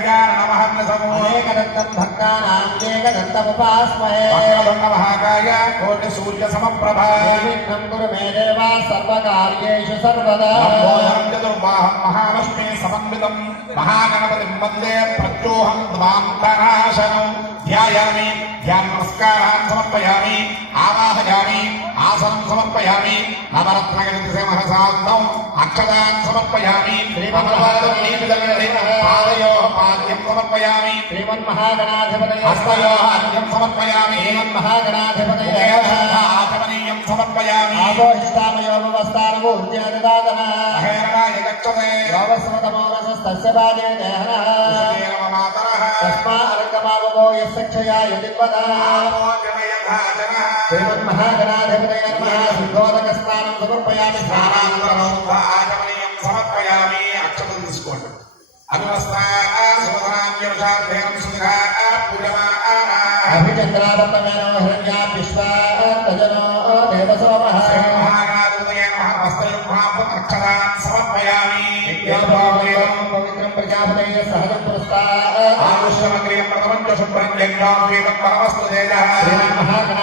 గజానన మహర్నిశము అనేకదంతం భక్తానాం ఏకదంతముపాస్మహే వక్రతుండ మహాకాయ కోటి సూర్య సమప్రభ నిర్విఘ్నం కురు మే దేవా సర్వకార్యేషు సర్వదా లంబోదరం చతుర్బాహం మహాలక్ష్మీ సమన్వితం మహాగణపతి వందే ప్రత్యోహం ద్వాంతనాశనం ధ్యాయామి పాద్యం సమర్పయామి శ్రీమన్మహాగణాధిపతయ హస్తయో అర్ఘ్యం సమర్పయామి శ్రీమన్మహాగణాధిపతయ ఆచమనీయం సమర్పయామి ఆపోహిష్టామయోపవస్థానమూర్ధ్యాదాదన మహేరణాయ గచ్చతే యోగస్వతమోరసస్తస్య బాధే దేహన మాతరః తస్మా అర్గమావో యస్య క్షయా యదివద శ్రీమన్మహాగణాధిపతయ నమః శుద్ధోదక స్నానం సమర్పయామి స్నానానంతరం స్నానానంతరం ఆచమనీయం సమర్పయామి తీసుకోండి అభివస్తా సుమధనాన్యవశాభ్యం సుధా పూజమానా అభిచంద్రావర్తమేనో హిరణ్యా విశ్వా తజనో దేవసోమః సమర్పయామి నిత్యోపవేయం పవిత్రం ప్రజాపతయ